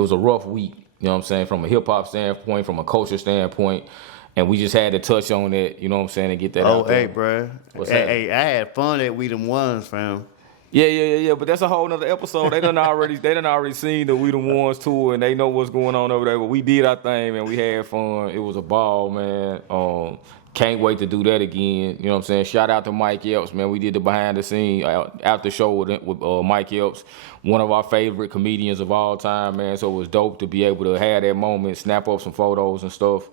was a rough week, you know what I'm saying, from a hip hop standpoint, from a culture standpoint. And we just had to touch on that, you know what I'm saying, and get that out there. Oh, hey, bro. Hey, I had fun at We Them Ones, fam. Yeah. But that's a whole nother episode. They done already seen the We Them Ones tour, and they know what's going on over there. But we did our thing, man. We had fun. It was a ball, man. Can't wait to do that again. You know what I'm saying? Shout out to Mike Epps, man. We did the behind the scene after show with Mike Epps, one of our favorite comedians of all time, man. So it was dope to be able to have that moment, snap up some photos and stuff.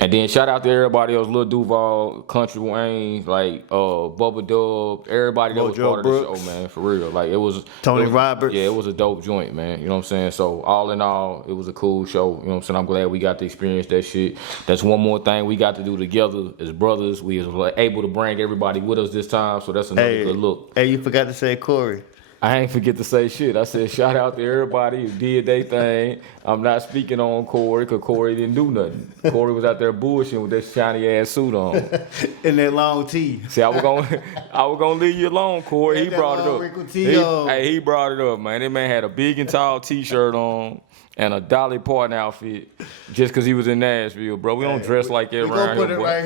And then shout out to everybody else, Lil Duval, Country Wayne, like Bubba Dub, everybody that was part of the show, man, for real. Like it was Tony Roberts. Yeah, it was a dope joint, man. You know what I'm saying? So all in all, it was a cool show. You know what I'm saying? I'm glad we got to experience that shit. That's one more thing we got to do together as brothers. We was able to bring everybody with us this time, so that's another good look. Hey, you forgot to say Corey. I ain't forget to say shit. I said shout out to everybody who did their thing. I'm not speaking on Corey because Corey didn't do nothing. Corey was out there bullshitting with that shiny ass suit on. And that long tee. See, I was gonna leave you alone, Corey. He brought it up. He brought it up, man. That man had a big and tall t-shirt on and a Dolly Parton outfit just because he was in Nashville, bro. We don't dress like that around here, boy. Right.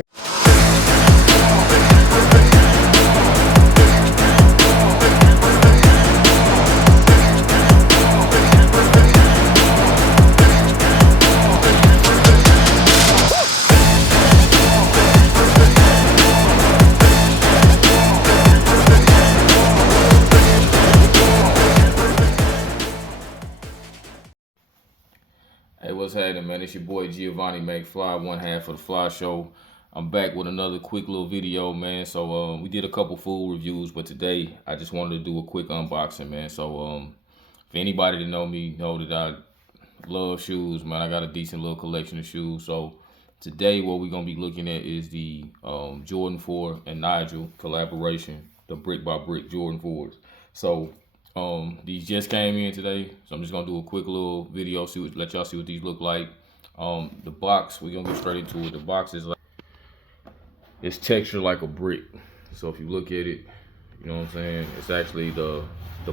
What's happening, man? It's your boy Giovanni, make Fly, one half of the Fly Show. I'm back with another quick little video, man. So we did a couple food reviews, but today I just wanted to do a quick unboxing, man. So if anybody that know me know that I love shoes, man. I got a decent little collection of shoes. So today what we're gonna be looking at is the Jordan 4 and Nigel collaboration, the brick by brick Jordan 4s. So these just came in today, so I'm just gonna do a quick little video, let y'all see what these look like. The box, we're gonna get straight into it. The box is like, it's textured like a brick. So if you look at it, you know what I'm saying, it's actually the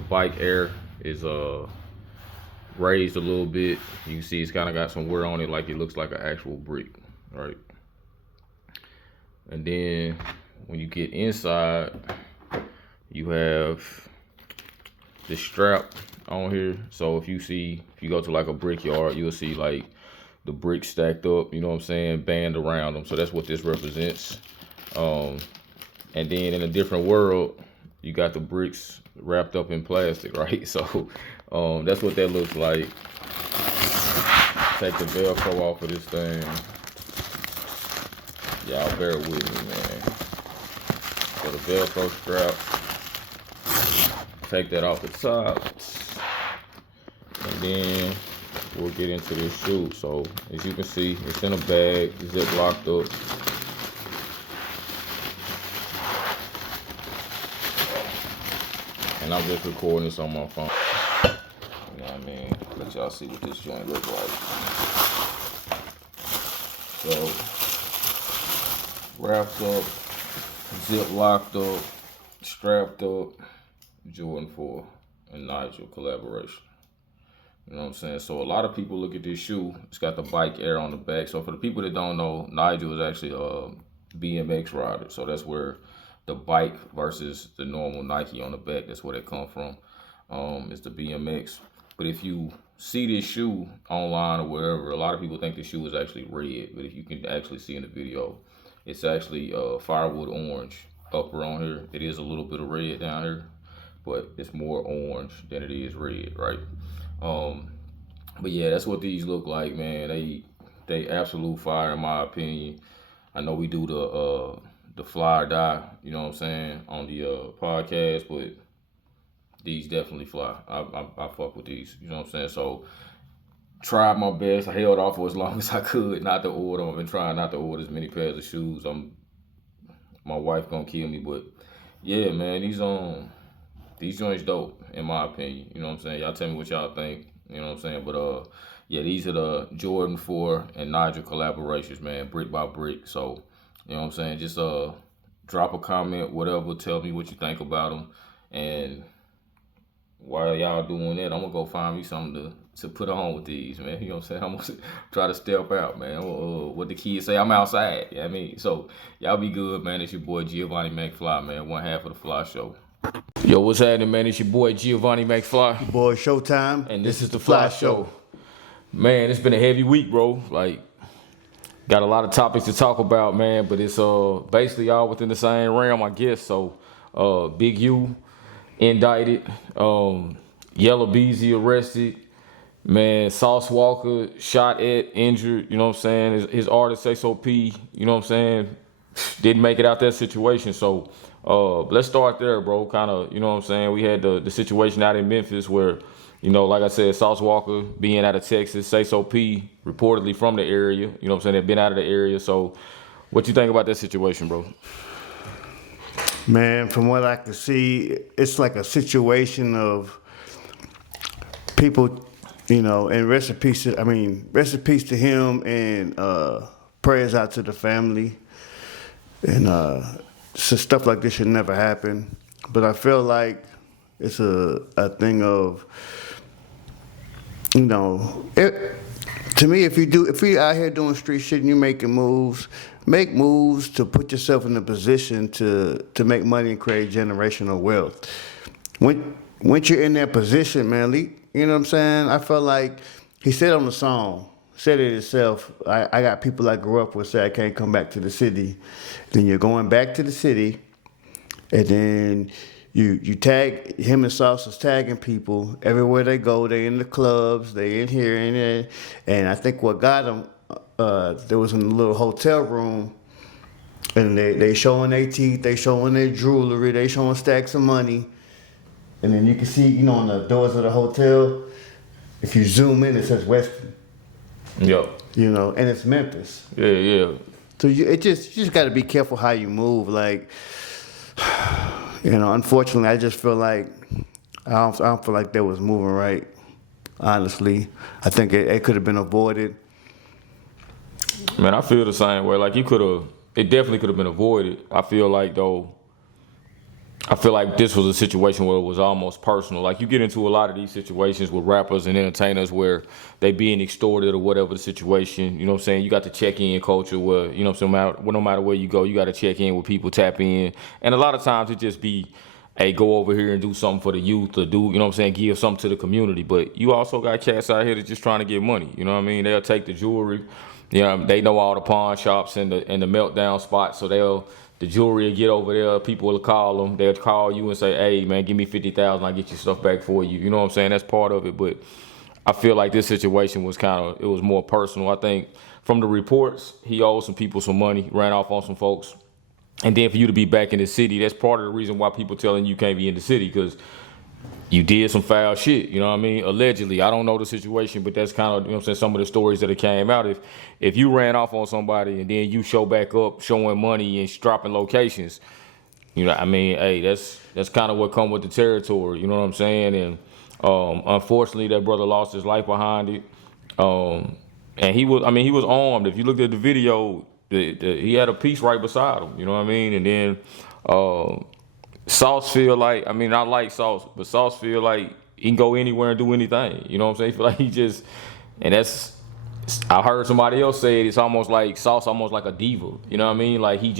bike air is raised a little bit. You can see it's kind of got some wear on it, like it looks like an actual brick, right? And then when you get inside, you have the strap on here. So if you go to like a brickyard, you'll see like the bricks stacked up, you know what I'm saying, band around them. So that's what this represents. And then in a different world, you got the bricks wrapped up in plastic, right? So that's what that looks like. Take the Velcro off of this thing. Y'all bear with me, man. So the Velcro strap, take that off the top, and then we'll get into this shoe. So as you can see, it's in a bag, zip locked up. And I'm just recording this on my phone. You know what I mean? Let y'all see what this joint looks like. So wrapped up, zip locked up, strapped up. Jordan 4 and Nigel collaboration. You know what I'm saying? So a lot of people look at this shoe, it's got the bike air on the back. So for the people that don't know, Nigel is actually a BMX rider. So that's where the bike versus the normal Nike on the back, that's where they come from. It's the BMX. But if you see this shoe online or wherever, a lot of people think the shoe is actually red. But if you can actually see in the video, it's actually firewood orange upper on here. It is a little bit of red down here, but it's more orange than it is red, right? But yeah, that's what these look like, man. They absolute fire in my opinion. I know we do the fly or die, you know what I'm saying, on the podcast, but these definitely fly. I fuck with these, you know what I'm saying? So tried my best. I held off for as long as I could not to order. I've been trying not to order as many pairs of shoes. My wife gonna kill me, but yeah, man, these joints dope in my opinion. You know what I'm saying? Y'all tell me what y'all think. You know what I'm saying? But yeah, these are the Jordan 4 and Nigel collaborations, man, brick by brick. So you know what I'm saying? Just drop a comment, whatever. Tell me what you think about them, and while y'all doing that, I'm gonna go find me something to put on with these, man. You know what I'm saying? I'm gonna try to step out, man. What the kids say, I'm outside. You know what I mean? So y'all be good, man. It's your boy Giovanni McFly, man. One half of the Fly Show. Yo, what's happening, man? It's your boy Giovanni McFly. Boy, Showtime. And this is the Fly Show. Man, it's been a heavy week, bro. Like, got a lot of topics to talk about, man, but it's basically all within the same realm, I guess. So Big U indicted, Yella Beezy arrested, man, Sauce Walker shot at, injured, you know what I'm saying? His artist Sayso P, you know what I'm saying, didn't make it out that situation. So let's start there, bro. Kind of, you know what I'm saying? We had the situation out in Memphis where, you know, like I said, Sauce Walker being out of Texas, Sayso P reportedly from the area, you know what I'm saying? They've been out of the area. So what you think about that situation, bro? Man, from what I can see, it's like a situation of people, you know, and rest in peace to him, and prayers out to the family. And so stuff like this should never happen. But I feel like it's a thing of, you know, to me, if you out here doing street shit and you making moves, make moves to put yourself in a position to make money and create generational wealth. Once you're in that position, man, you know what I'm saying? I felt like he said on the song, said it himself, I got people I grew up with say I can't come back to the city. Then you're going back to the city, and then you tag, him and Sauce is tagging people. Everywhere they go, they in the clubs, they in here and there. And I think what got them, there was in a little hotel room, and they showing their teeth, they showing their jewelry, they showing stacks of money. And then you can see, you know, on the doors of the hotel, if you zoom in, it says Weston. Yep. You know, and it's Memphis. Yeah. So you just got to be careful how you move. Like, you know, unfortunately, I just feel like I don't feel like that was moving right. Honestly, I think it could have been avoided. Man, I feel the same way. Like, it definitely could have been avoided. I feel like this was a situation where it was almost personal. Like, you get into a lot of these situations with rappers and entertainers where they being extorted or whatever the situation. You know what I'm saying? You got the check-in culture where, you know what I'm saying, no matter where you go, you got to check in with people, tap in. And a lot of times it just be, hey, go over here and do something for the youth, or do, you know what I'm saying, give something to the community. But you also got cats out here that's just trying to get money. You know what I mean? They'll take the jewelry. You know, they know all the pawn shops and the meltdown spots, so the jewelry will get over there. People will call them. They'll call you and say, hey, man, give me $50,000. I'll get your stuff back for you. You know what I'm saying? That's part of it. But I feel like this situation was it was more personal. I think from the reports, he owed some people some money, ran off on some folks. And then for you to be back in the city, that's part of the reason why people telling you can't be in the city, because you did some foul shit, you know what I mean? Allegedly. I don't know the situation, but that's kind of, you know what I'm saying, some of the stories that came out. If you ran off on somebody and then you show back up showing money and dropping locations, you know what I mean? Hey, that's kind of what come with the territory, you know what I'm saying? And unfortunately, that brother lost his life behind it. And he was armed. If you looked at the video, he had a piece right beside him, you know what I mean? And then Sauce feel like, I like Sauce, but Sauce feel like he can go anywhere and do anything. You know what I'm saying? He feel like he just, and I heard somebody else say it, it's almost like Sauce, almost like a diva. You know what I mean? Like he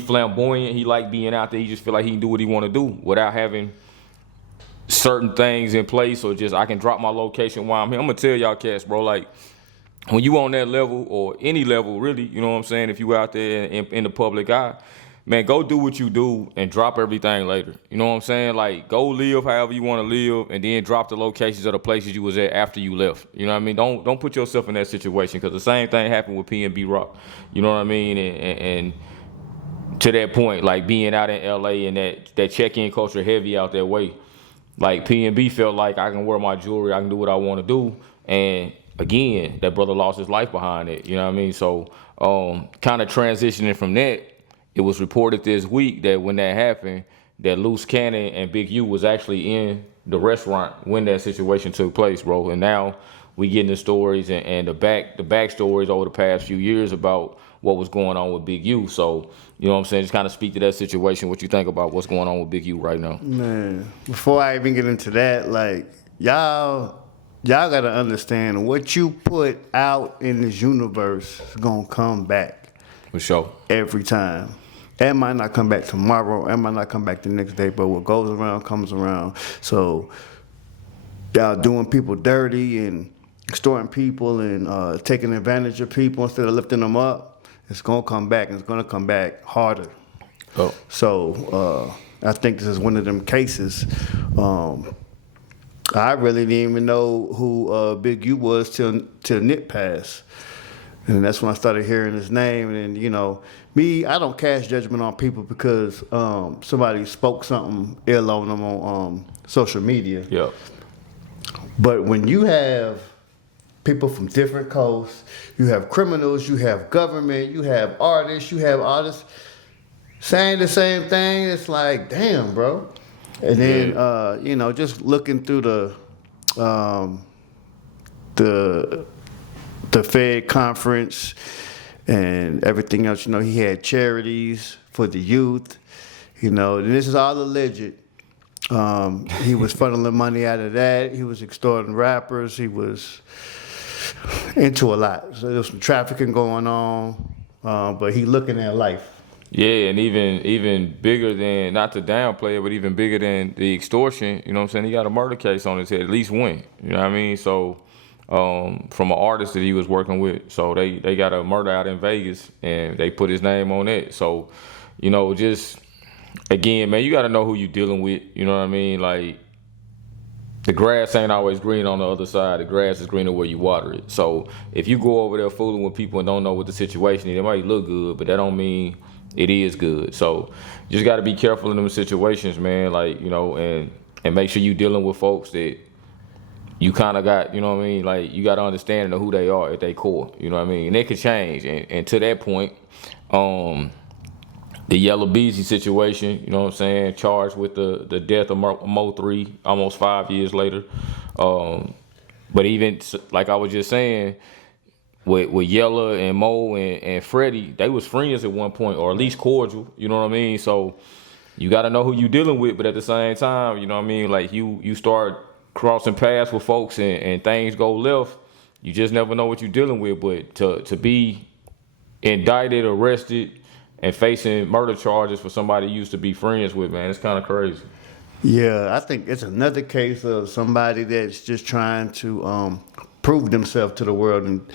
flamboyant, he like being out there, he just feel like he can do what he want to do without having certain things in place, or just, I can drop my location while I'm here. I'm going to tell y'all cats, bro, like, when you on that level, or any level really, you know what I'm saying, if you out there in the public eye, man, go do what you do and drop everything later. You know what I'm saying? Like, go live however you want to live, and then drop the locations of the places you was at after you left. You know what I mean? Don't put yourself in that situation, because the same thing happened with P&B Rock. You know what I mean? And to that point, like being out in LA and that check-in culture heavy out that way, like P&B felt like, I can wear my jewelry, I can do what I want to do, and again, that brother lost his life behind it. You know what I mean? So kind of transitioning from that, it was reported this week that when that happened, that Loose Cannon and Big U was actually in the restaurant when that situation took place, bro. And now we getting the stories and the backstories over the past few years about what was going on with Big U. So, you know what I'm saying? Just kind of speak to that situation. What you think about what's going on with Big U right now? Man, before I even get into that, like, y'all gotta understand what you put out in this universe is gonna come back. For sure. Every time. It might not come back tomorrow. It might not come back the next day. But what goes around comes around. So y'all doing people dirty and extorting people and taking advantage of people instead of lifting them up. It's gonna come back. And it's gonna come back harder. Oh. So I think this is one of them cases. I really didn't even know who Big U was till Nip passed. And that's when I started hearing his name. And, you know, I don't cast judgment on people because somebody spoke something ill on them on social media. Yeah. But when you have people from different coasts, you have criminals, you have government, you have artists saying the same thing, it's like, damn, bro. And then, you know, just looking through the Fed conference and everything else, you know, he had charities for the youth, you know, and this is all alleged. He was funneling money out of that. He was extorting rappers. He was into a lot. So there was some trafficking going on, but he looking at life. Yeah, and even bigger than, not to downplay it, but even bigger than the extortion, you know what I'm saying? He got a murder case on his head, at least one, you know what I mean? So, from an artist that he was working with. So they got a murder out in Vegas, and they put his name on it. So, you know, just, again, man, you got to know who you dealing with, you know what I mean? Like, the grass ain't always green on the other side. The grass is greener where you water it. So if you go over there fooling with people and don't know what the situation is, it might look good, but that don't mean it is good. So you just got to be careful in them situations, man. Like, you know, and make sure you dealing with folks that you kind of got, you know what I mean? Like, you got to understand who they are at their core, you know what I mean? And it could change. And to that point, the Yella Beezy situation, you know what I'm saying, charged with the death of Mo 3 almost 5 years later. But even, like I was just saying, with Yella and Mo and Freddie, they was friends at one point, or at least cordial, you know what I mean? So you got to know who you dealing with, but at the same time, you know what I mean? Like, you start crossing paths with folks and things go left, you just never know what you're dealing with. But to be indicted, arrested, and facing murder charges for somebody you used to be friends with, man, it's kind of crazy. Yeah, I think it's another case of somebody that's just trying to prove themselves to the world and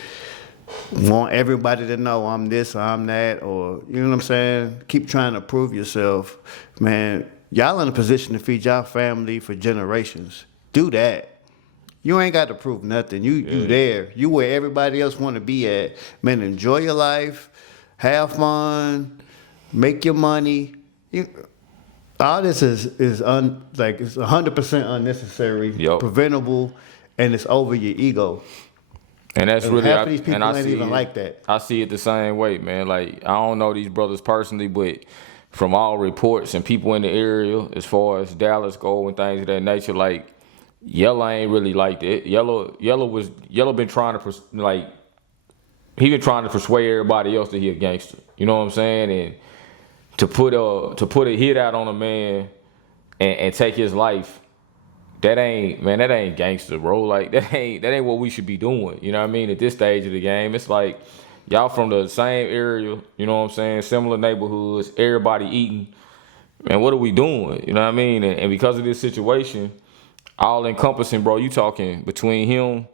want everybody to know I'm this or I'm that, or, you know what I'm saying? Keep trying to prove yourself. Man, y'all in a position to feed y'all family for generations. Do that. You ain't got to prove nothing. You there. You where everybody else want to be at. Man, enjoy your life. Have fun, make your money. All this is it's 100% unnecessary, preventable, and it's over your ego. And that's really, half of these people ain't even like that. I see it the same way, man. Like, I don't know these brothers personally, but from all reports and people in the area, as far as Dallas go and things of that nature, like, Yella ain't really like that. Yella been trying to he been trying to persuade everybody else that he a gangster. You know what I'm saying? And to put a hit out on a man and take his life, that ain't gangster, bro. Like, that ain't what we should be doing. You know what I mean? At this stage of the game, it's like y'all from the same area, you know what I'm saying? Similar neighborhoods, everybody eating. Man, what are we doing? You know what I mean? And because of this situation, all encompassing, bro, you talking between him,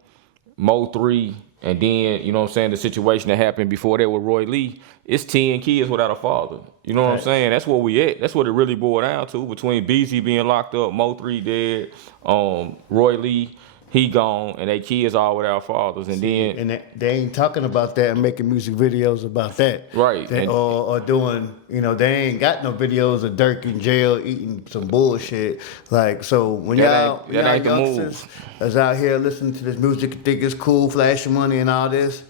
Mo 3, and then, you know what I'm saying, the situation that happened before that with Roy Lee, it's 10 kids without a father. You know what I'm saying? That's where we at. That's what it really boiled down to. Between Beezy being locked up, Mo 3 dead, Roy Lee, he gone, and they kids all without fathers. And then... And they ain't talking about that and making music videos about that. Right. Or doing, you know, they ain't got no videos of Dirk in jail eating some bullshit. Like, so when y'all youngsters is out here listening to this music, think it's cool, flashing money and all this,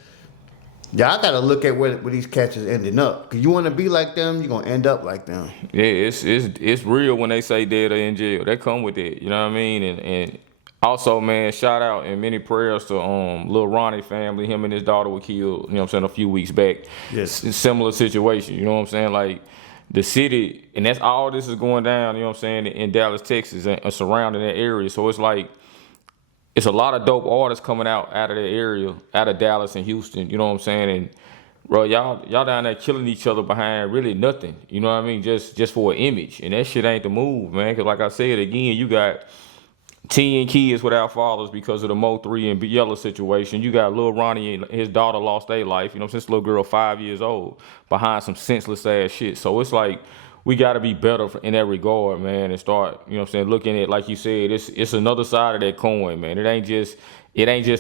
y'all got to look at where these cats is ending up. Because you want to be like them, you're going to end up like them. Yeah, it's real when they say dead or in jail. They come with it, you know what I mean? And Also, man, shout out and many prayers to Lil Ronnie family. Him and his daughter were killed, you know what I'm saying, a few weeks back. Yes. Similar situation, you know what I'm saying? Like the city, and that's all this is going down, you know what I'm saying, in Dallas, Texas and surrounding that area. So it's like it's a lot of dope artists coming out of that area, out of Dallas and Houston, you know what I'm saying? And bro, y'all down there killing each other behind really nothing, you know what I mean? Just for an image. And that shit ain't the move, man. Cause like I said again, you got 10 kids without fathers because of the Mo 3 and Yella situation. You got Lil Ronnie and his daughter lost their life, you know, since little girl 5 years old, behind some senseless ass shit. So it's like we got to be better in that regard, man, and start, you know what I'm saying, looking at, like you said, it's another side of that coin, man. It ain't just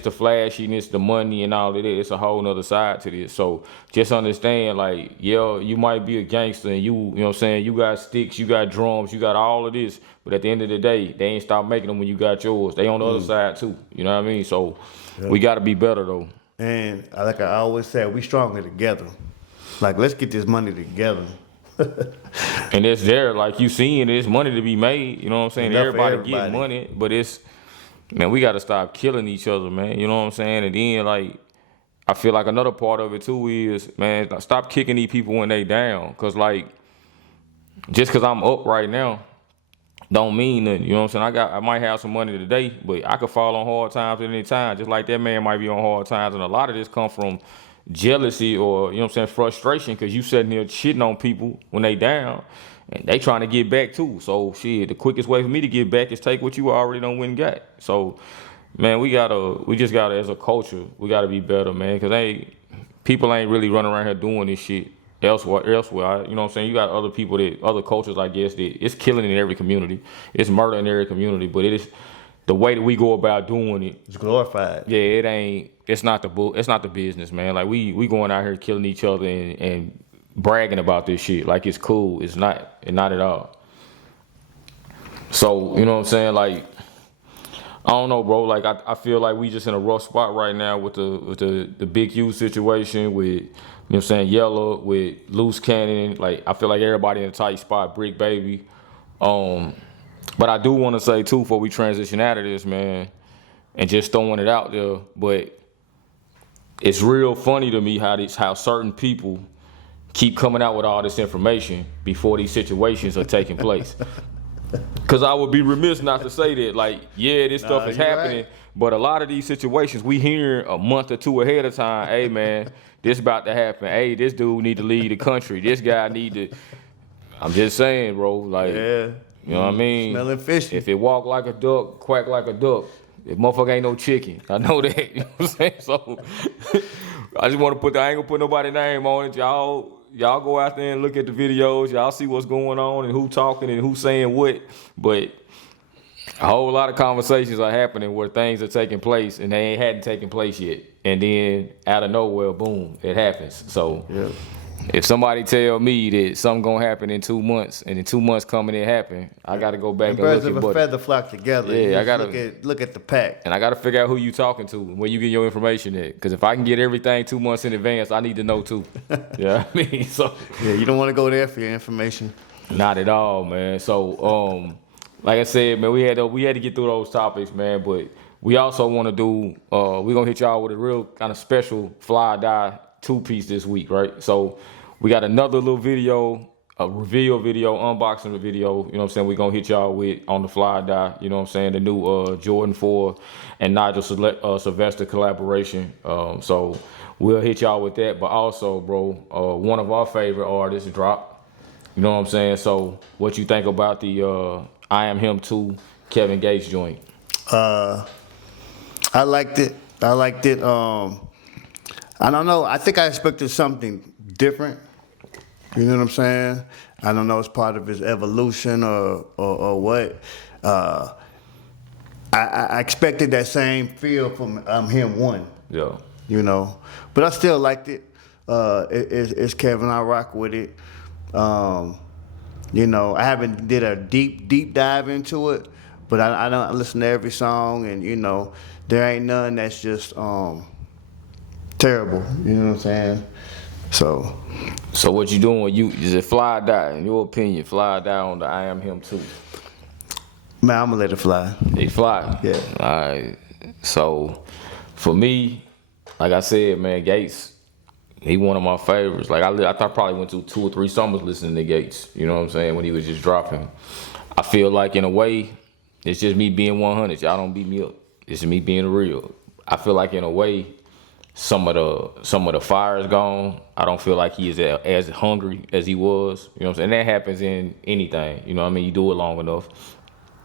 the flashiness, the money and all of that. It's a whole nother side to this. So just understand, like, yeah, you might be a gangster and you know what I'm saying, you got sticks, you got drums, you got all of this. But at the end of the day, they ain't stop making them when you got yours. They on the other side too. You know what I mean? So we got to be better though. And like I always say, we stronger together. Like, let's get this money together. And it's there, like you seeing, there's money to be made. You know what I'm saying? Everybody getting money, but it's, man, we got to stop killing each other, man. You know what I'm saying? And then, like, I feel like another part of it too is, man, stop kicking these people when they down. Cause like, just cause I'm up right now, don't mean nothing. You know what I'm saying? I might have some money today, but I could fall on hard times at any time. Just like that man might be on hard times. And a lot of this come from jealousy or, you know what I'm saying, frustration, because you sitting there shitting on people when they down and they trying to get back too. So shit, the quickest way for me to get back is take what you already done went and got. So man, we just gotta as a culture, we gotta be better, man, because people ain't really running around here doing this shit elsewhere. You know what I'm saying? You got other people other cultures, I guess, that it's killing in every community. It's murder in every community, but it is the way that we go about doing it. It's glorified. Yeah, it's not the business, man. Like we going out here killing each other and bragging about this shit like it's cool. It's not at all. So, you know what I'm saying? Like, I don't know, bro. Like I feel like we just in a rough spot right now with the Big U situation, with, you know what I'm saying, Yella, with Loose Cannon. Like I feel like everybody in a tight spot, Brick Baby. But I do want to say too, before we transition out of this, man, and just throwing it out there, but it's real funny to me how certain people keep coming out with all this information before these situations are taking place. Because I would be remiss not to say that, like, yeah, this stuff is happening, right, but a lot of these situations we hear a month or two ahead of time. Hey, man, this about to happen. Hey, this dude need to leave the country. This guy need to. I'm just saying, bro. Like, yeah. You know what I mean? Smelling fishy. If it walk like a duck, quack like a duck, if motherfucker ain't no chicken, I know that. You know what I'm saying? So I just want to I ain't gonna put nobody's name on it. Y'all go out there and look at the videos. Y'all see what's going on and who talking and who saying what. But a whole lot of conversations are happening where things are taking place and they hadn't taken place yet. And then out of nowhere, boom, it happens. So yeah. If somebody tell me that something gonna happen in 2 months, and in 2 months coming it happen, I gotta go back and look at birds of a feather flock together. Yeah, I gotta look at the pack, and I gotta figure out who you talking to, where you get your information at. Because if I can get everything 2 months in advance, I need to know too. Yeah, I mean, so yeah, you don't want to go there for your information. Not at all, man. So, like I said, man, we had to get through those topics, man. But we also want to do. We're gonna hit y'all with a real kind of special fly die 2-piece this week, right? So we got another little video, a reveal video, unboxing video, you know what I'm saying, we're going to hit y'all with on the fly die, you know what I'm saying, the new Jordan 4 and Nigel Sylvester collaboration. So we'll hit y'all with that. But also, bro, one of our favorite artists dropped, you know what I'm saying? So what you think about the I Am Him 2 Kevin Gates joint? I liked it. I don't know. I think I expected something different. You know what I'm saying? I don't know. It's part of his evolution or what. I expected that same feel from him 1. Yeah. You know, but I still liked it. It's Kevin. I rock with it. You know, I haven't did a deep dive into it, but I don't listen to every song, and you know, there ain't none that's just terrible. You know what I'm saying? So what you doing? Is it fly die? In your opinion, fly die on the I Am Him 2? Man, I'm gonna let it fly. They fly. Yeah. All right. So, for me, like I said, man, Gates, he one of my favorites. Like I probably went through 2 or 3 summers listening to Gates. You know what I'm saying? When he was just dropping. I feel like in a way, it's just me being 100. Y'all don't beat me up. It's me being real. I feel like in a way, some of the fire is gone. I don't feel like he is as hungry as he was. You know what I'm saying? That happens in anything. You know what I mean? You do it long enough.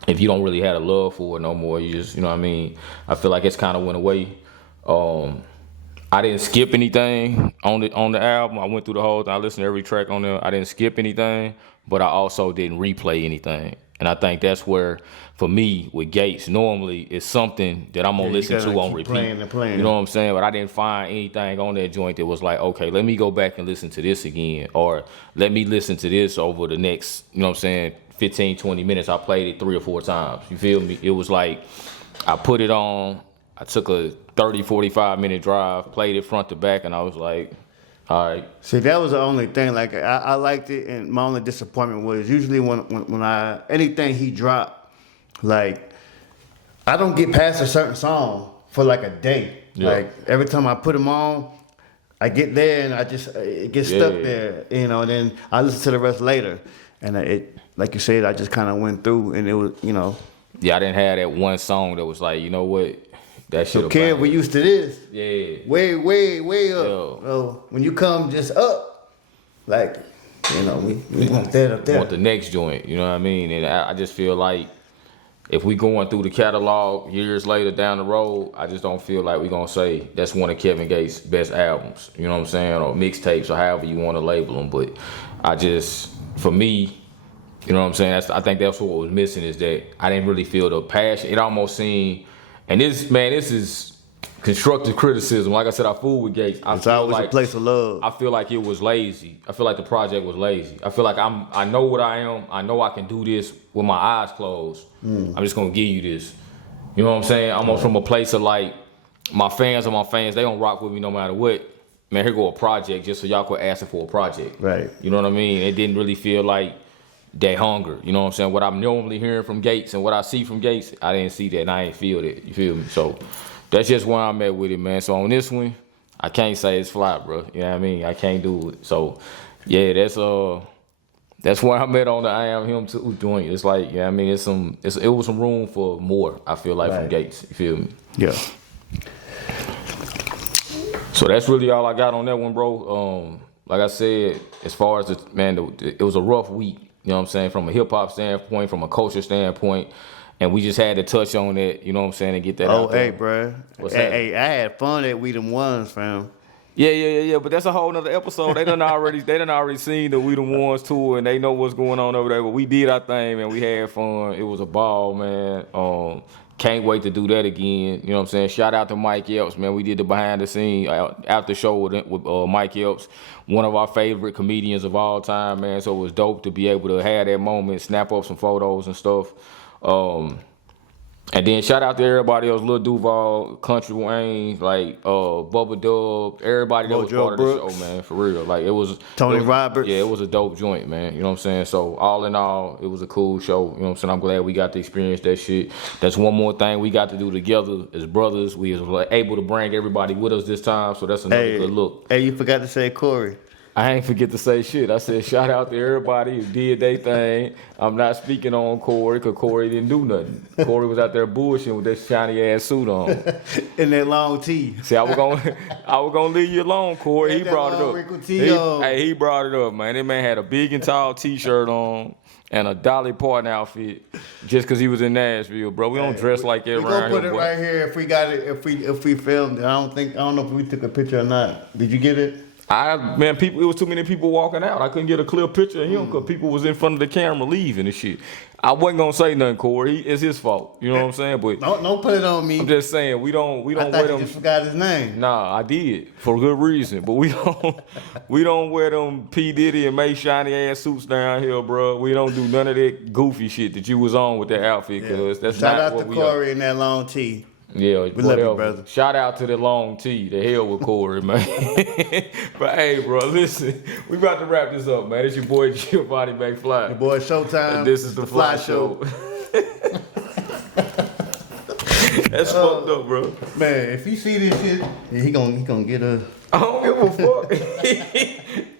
If you don't really have a love for it no more, you just, you know what I mean? I feel like it's kind of went away. I didn't skip anything on the album. I went through the whole thing. I listened to every track on there. I didn't skip anything, but I also didn't replay anything. And I think that's where, for me, with Gates, normally it's something that I'm gonna listen to on repeat. Playing. You know what I'm saying? But I didn't find anything on that joint that was like, okay, let me go back and listen to this again, or let me listen to this over the next, you know what I'm saying, 15, 20 minutes. I played it 3 or 4 times. You feel me? It was like I put it on, I took a 30, 45 minute drive, played it front to back, and I was like, all right. See, that was the only thing. Like I liked it, and my only disappointment was usually when anything he dropped, like I don't get past a certain song for like a day. Yeah. Like every time I put him on, I get there and it gets stuck there, you know. And then I listen to the rest later, and it, like you said, I just kind of went through, and it was, you know. Yeah, I didn't have that one song that was like, you know what. That shit. So, kid, we used to this. Yeah. Way up. So, when you come just up, like, you know, we want that up there. Want the next joint, you know what I mean? And I just feel like if we going through the catalog years later down the road, I just don't feel like we gonna say that's one of Kevin Gates' best albums. You know what I'm saying? Or mixtapes, or however you want to label them. But for me, you know what I'm saying? I think that's what was missing, is that I didn't really feel the passion. It almost seemed. And this is constructive criticism. Like I said, I fool with Gates. It's always like a place of love. I feel like it was lazy. I feel like the project was lazy. I feel like I know what I am. I know I can do this with my eyes closed. I'm just gonna give you this. You know what I'm saying? Almost from a place of like, my fans are my fans. They don't rock with me no matter what. Man, here go a project just so y'all could ask for a project. Right. You know what I mean? It didn't really feel like that hunger, you know what I'm saying? What I'm normally hearing from Gates and what I see from Gates, I didn't see that and I ain't feel that. You feel me? So that's just where I'm at with it, man. So on this one, I can't say it's fly, bro. You know what I mean? I can't do it. So yeah, that's where I'm at on the I Am Him Too joint. It's like, you know what I mean? It was some room for more, I feel like, from Gates. You feel me? Yeah. So that's really all I got on that one, bro. Like I said, as far as it was a rough week. You know what I'm saying? From a hip-hop standpoint, from a culture standpoint. And we just had to touch on that, you know what I'm saying, and get that out there. Hey, bro. Hey, I had fun at We Them Ones, fam. Yeah. But that's a whole nother episode. They done already seen the We Them Ones tour, and they know what's going on over there. But we did our thing, man. We had fun. It was a ball, man. Can't wait to do that again. You know what I'm saying? Shout out to Mike Epps, man. We did the behind the scene after show with Mike Epps, one of our favorite comedians of all time, man. So it was dope to be able to have that moment, snap up some photos and stuff. And then shout out to everybody else, Lil Duval, Country Wayne, like Bubba Dub, everybody that was part of the show, man, for real. Like it was Tony Roberts. Yeah, it was a dope joint, man. You know what I'm saying? So all in all, it was a cool show. You know what I'm saying? I'm glad we got to experience that shit. That's one more thing we got to do together as brothers. We was able to bring everybody with us this time, so that's another good look. Hey, you forgot to say Corey. I ain't forget to say shit. I said shout out to everybody who did their thing. I'm not speaking on Corey because Corey didn't do nothing. Corey was out there bullshitting with that shiny ass suit on. In that long tee. See, I was gonna leave you alone, Corey. He brought it up. He brought it up, man. That man had a big and tall t-shirt on and a Dolly Parton outfit just because he was in Nashville, bro. We don't dress like that around here. We gonna put it right here if we got it. If we filmed it, I don't know if we took a picture or not. Did you get it? It was too many people walking out. I couldn't get a clear picture of him because people was in front of the camera leaving and shit. I wasn't gonna say nothing, Corey. It's his fault. You know what I'm saying? But don't put it on me. I'm just saying we don't I thought wear you them. just forgot his name. Nah, I did for good reason. But we don't wear them P Diddy and May shiny ass suits down here, bro. We don't do none of that goofy shit that you was on with that outfit, cause that's Shout not out what to we Corey are. in that long tee. Yeah, we love you, brother. Shout out to the long T. The hell with Corey, man. But hey, bro, listen, we about to wrap this up, man. It's your boy Giovanni McFly. Your boy Showtime. And this is the Fly Show. That's fucked up, bro. Man, if he see this shit, he gonna get a. I don't give a fuck.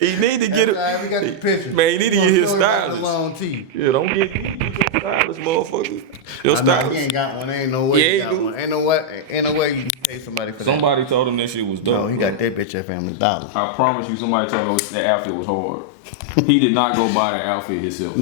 He need to get it. We got the picture. Man, he need to get his stylist. Long teeth. Yeah, don't get your stylist, motherfucker. Your He stylist. ain't got one. Ain't no way. Yeah, he got one. Ain't no way you can pay somebody for that. Somebody told him that shit was dope. No, he got that bitch at Family Dollar. I promise you, somebody told him that outfit was hard. He did not go buy that outfit himself.